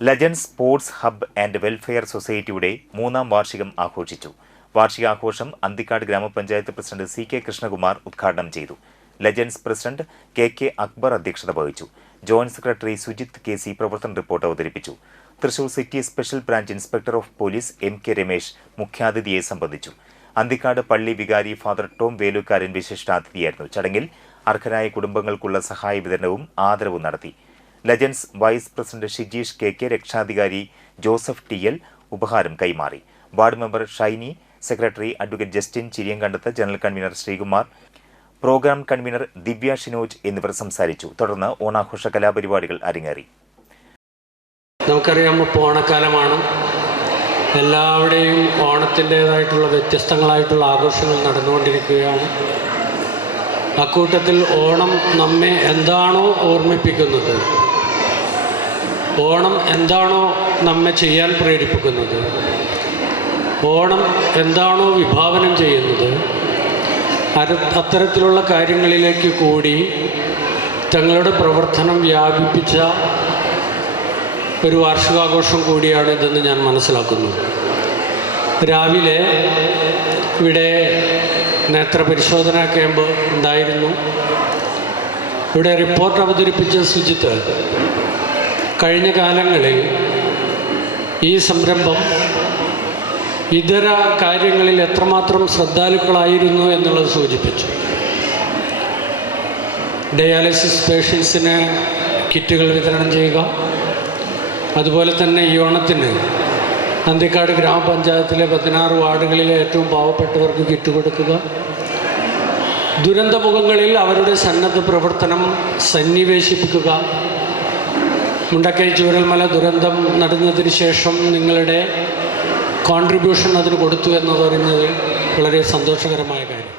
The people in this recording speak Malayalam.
Legend sports hub and welfare സൊസൈറ്റിയുടെ 3ാം വാർഷികം ആഘോഷിച്ചു. വാർഷികാഘോഷം അന്തിക്കാട് ഗ്രാമപഞ്ചായത്ത് പ്രസിഡന്റ് CK കൃഷ്ണകുമാർ ഉദ്ഘാടനം ചെയ്തു. ലെജൻഡ്സ് പ്രസിഡന്റ് KK അക്ബർ അധ്യക്ഷത വഹിച്ചു. ജോയിന്റ് സെക്രട്ടറി സുജിത് KC പ്രവർത്തന റിപ്പോർട്ട് അവതരിപ്പിച്ചു. Thrissur city special branch inspector of police MK Ramesh മുഖ്യാതിഥിയെ സംബന്ധിച്ചു. അന്തിക്കാട് പള്ളി വികാരി ഫാദർ ടോം വേലുക്കാരൻ വിശിഷ്ടാതിഥിയായിരുന്നു. ചടങ്ങിൽ അർഹരായ കുടുംബങ്ങൾക്കുള്ള സഹായ വിതരണവും ആദരവും നടത്തി. Legends vice president Shijeesh KK, രക്ഷാധികാരി ജോസഫ് TL ഉപഹാരം കൈമാറി. Ward member Shiny, secretary advocate Justin Chiriyankandath, general convener Sreekumar, programme convener Divya Shinoj എന്നിവർ സംസാരിച്ചു. തുടർന്ന് ഓണാഘോഷ കലാപരിപാടികൾ അരങ്ങേറി. നമുക്കറിയാം, ഇപ്പോൾ ഓണക്കാലമാണ്. എല്ലാവരുടെയും ഓണത്തിൻ്റേതായിട്ടുള്ള വ്യത്യസ്തങ്ങളായിട്ടുള്ള ആഘോഷങ്ങൾ നടന്നുകൊണ്ടിരിക്കുകയാണ്. അക്കൂട്ടത്തിൽ ഓണം നമ്മെ എന്താണോ ഓർമ്മിപ്പിക്കുന്നത്, ഓണം എന്താണോ നമ്മെ ചെയ്യാൻ പ്രേരിപ്പിക്കുന്നത്, ഓണം എന്താണോ വിഭാവനം ചെയ്യുന്നത്, അത്തരത്തിലുള്ള കാര്യങ്ങളിലേക്ക് കൂടി തങ്ങളുടെ പ്രവർത്തനം വ്യാപിപ്പിച്ച ഒരു വാർഷികാഘോഷം കൂടിയാണ് ഇതെന്ന് ഞാൻ മനസ്സിലാക്കുന്നു. രാവിലെ ഇവിടെ നേത്രപരിശോധനാ ക്യാമ്പ് ഉണ്ടായിരുന്നു. ഇവിടെ റിപ്പോർട്ട് അവതരിപ്പിച്ച സുജിത്ത് കഴിഞ്ഞ കാലങ്ങളിൽ ഈ സംരംഭം ഇതര കാര്യങ്ങളിൽ എത്രമാത്രം ശ്രദ്ധാലുക്കളായിരുന്നു എന്നുള്ളത് സൂചിപ്പിച്ചു. ഡയാലിസിസ് പേഷ്യൻസിന് കിറ്റുകൾ വിതരണം ചെയ്യുക, അതുപോലെ തന്നെ ഈ ഓണത്തിന് അന്തിക്കാട് ഗ്രാമപഞ്ചായത്തിലെ 16 വാർഡുകളിലെ ഏറ്റവും പാവപ്പെട്ടവർക്ക് കിറ്റ് കൊടുക്കുക, ദുരന്തമുഖങ്ങളിൽ അവരുടെ സന്നദ്ധ പ്രവർത്തനം സന്നിവേശിപ്പിക്കുക. മുണ്ടക്കൈ ചൂരൽമല ദുരന്തം നടന്നതിന് ശേഷം നിങ്ങളുടെ കോൺട്രിബ്യൂഷൻ അതിന് കൊടുത്തു എന്ന് പറയുന്നത് വളരെ സന്തോഷകരമായ കാര്യം.